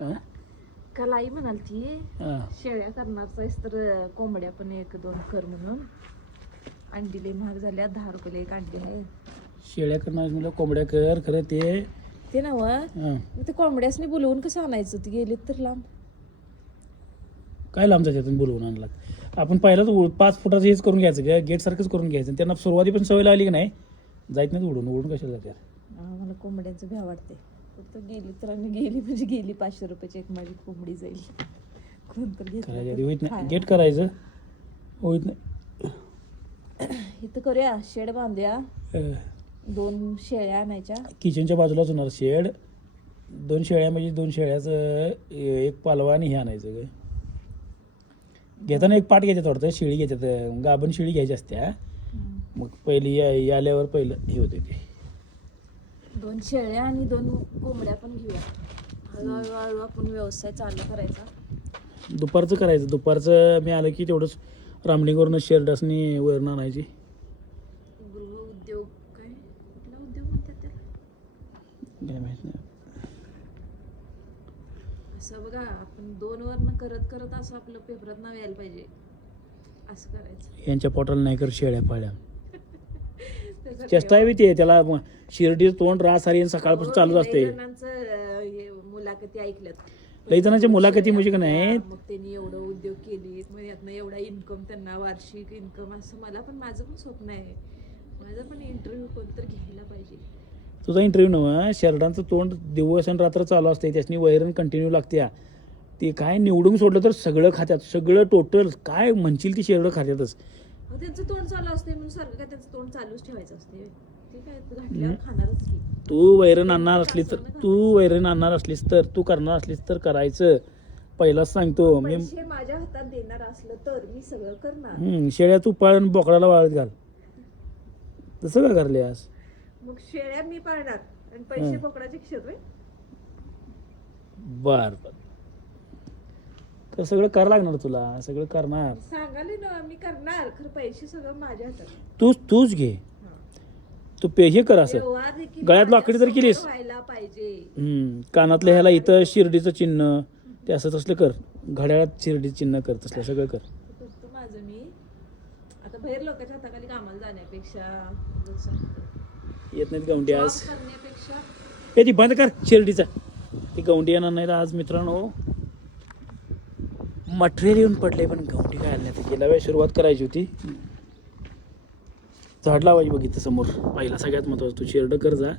हा? काल आई म्हणालती हा. शेळ्या करणारच आहेस तर कोंबड्या पण 1-2 कर म्हणून. अंडी लई महाग झाल्या, 10 रुपयाला एक अंडी आहे. शेळ्या करणार म्हणजे कोंबड्या कर खरं ते. ते नव हा. मग ते कोंबड्यासनी बोलवून कसं आणायचं? ते गेलेत तर लांब. काय लांबचा त्यातून बोलवून आणला आपण पहिलाच 5 फुटाचं हेच करून घ्यायचं का गेट सारखंच करून घ्यायचं. त्यांना सुरुवाती पण सवय लागली की नाही जायत नाही उडून कशाला जातात. मला कोंबड्यांचं भ्या वाटते. फक्त गेली तर आणि गेली म्हणजे गेली. 500 रुपयाची एक माझी कोंबडी जाईल. कोणतर करायच्या होईत नाही गेट करायचं होईत नाही. इथं करूया शेड बांधूया. 2 शेळ्या आणायच्या. किचनच्या बाजूलाच होणार शेड. 2 शेळ्या म्हणजे 2 शेळ्याचं एक पालवा आणि हे आणायचं ग. घेताना एक पाट घ्यायचं थोडं शेळी घ्यायच्यात गाभण शेळी घ्यायची असत्या. मग पहिली याल्यावर पहिलं हे होते ते 2 शेळ्या आणि 2 कोंबड्या पण घेऊया. हळूहळू आपण व्यवसाय चालू करायचा. दुपारचं करायचं. दुपारचं मी आलं की तेवढंच रामलिंगवरनं शेरडासनी वरण आणायची. गृहउद्योग काय कुठला उद्योग म्हणतात त्याला? काय माहित नाही. असं बघा आपण 2 वरनं करत करत असं आपलं पेपरात नाव यायला पाहिजे. असं करायचं. यांच्या पोटाला नाही कर शेळ्या पाळ्या चेष्टा आहे ते. त्याला शिर्डी तोंड रास हरी सकाळपासून चालूच असते. मुलाखती ऐकल्यात. लई जणांच्या मुलाखती म्हणजे का नाही मग त्यांनी एवढं उद्योग केली, मग यातनं एवढा इन्कम त्यांना वार्षिक इन्कम. असं मला पण माझं पण स्वप्न आहे. माझं पण इंटरव्ह्यू कोणतर घ्यायला पाहिजे. तुझा इंटरव्ह्यू नव्हा शेरडांचं तोंड दिवस आणि रात्र चालू असते. त्यासनी वैरण कंटिन्यू लागते. ते काय निवडून सोडलं तर सगळं खात्यात. सगळं टोटल काय म्हणशील ती शेरडं खात्यातच. त्यांचं तोंड चालू असते म्हणून सारखं काय त्यांचं तोंड चालूच ठेवायचं असते. ते काय घातल्यावर खाणारच की. तू वैरण आणणार असलीस तर तू करणार असलीस तर करायचं. पहिलाच सांगतो मी. पैसे माझ्या हातात देणार असलं तर मी सगळं करणार. शेळ्या तू पाळ आणि बोकडाला वाळत घाल. तसं काय करल्यास? मग शेळ्या मी पाळणार आणि पैसे बोकडाचे खिशात होय. बर तर सगळं करावं लागणार तुला. सगळं करणार. सांगाले ना मी करणार खरं पैसे सगळं माझ्या हातात. तूच घे. तू हे कर असं गळ्यात लाकडी जर केलीस व्हायला पाहिजे. कानातल्या ह्याला इथं शिर्डीचं चिन्ह ते असं तसलं कर. घड्याळात शिर्डीचं चिन्ह कर. तसलं सगळं कर. करतो माझं मी. आता बाहेर लोकांच्या हाताखाली कामाला जाण्यापेक्षा येत नाहीत गवंडी आज. करण्यापेक्षा हे ती बंद कर शिर्डीचा. ती गवंडी येणार नाही आज मित्रांनो. मटेरियल येऊन पडले पण गवंडी काय आली नाही. गेल्या वेळेस सुरुवात करायची होती. झाड लावायची बघ इथं समोर. पहिला सगळ्यात महत्त्वाचं तू शेरडं कर जा.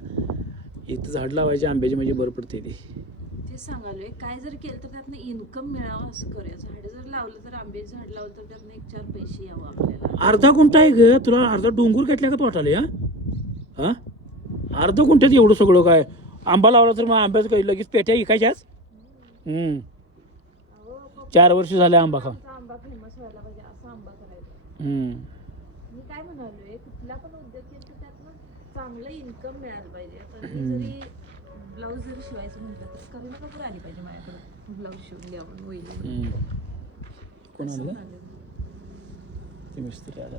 इथं झाड लावायचे आंब्याची म्हणजे बरं पडते ते सांगालोय. काय जर केलं तर त्यातनं इन्कम मिळावं असं करूया. झाड जर लावलं तर आंब्याचं झाड लावलं तर त्यातनं 1-4 पैसे यावं आपल्याला. अर्धा गुंठा आहे ग. तुला अर्धा डोंगर कटल्या का वाटाले? हा अर्धा गुंठ्यात एवढं सगळं काय? आंबा लावला तर मग आंब्याचं काही लगेच पेट्या विकायच्याच. 4 वर्ष झाले आंबा खाऊन. आंबा फेमस व्हायला पाहिजे असा आंबा करायचा. मी काय म्हणालोय कुठला पण उद्योग केला तर त्यातनं चांगलं इन्कम मिळायला पाहिजे. आता मी जरी ब्लाऊज जरी शिवायचं म्हटलं तर करीना कपूर आली पाहिजे माझ्याकडे ब्लाऊज शिवून द्यावं वहिनी. कोण आलं ते मिस्त्री आला.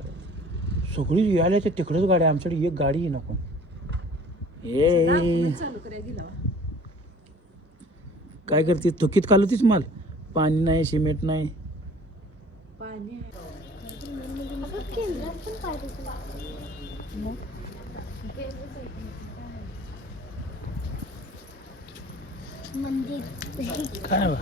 सगळी आल्याच्या तिकडंच गाड्या. आमच्याकडे एक गाडी नको. चालू करायला दिला. काय करते थुकीत कालतीच माल. पाणी नाही सिमेंट नाही. पाणी काय बा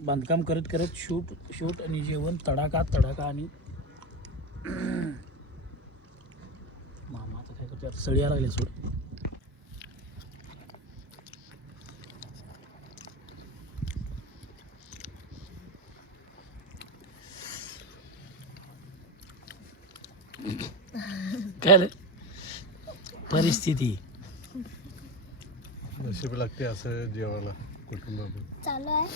बांधकाम करत करत शूट आणि जेवण तडाखा आणि मामा आता काय करते. आता सळी यायला लागले सोड. काय झालं? परिस्थिती नशीब लागते असं जेवायला कुटुंबात. चालू आहे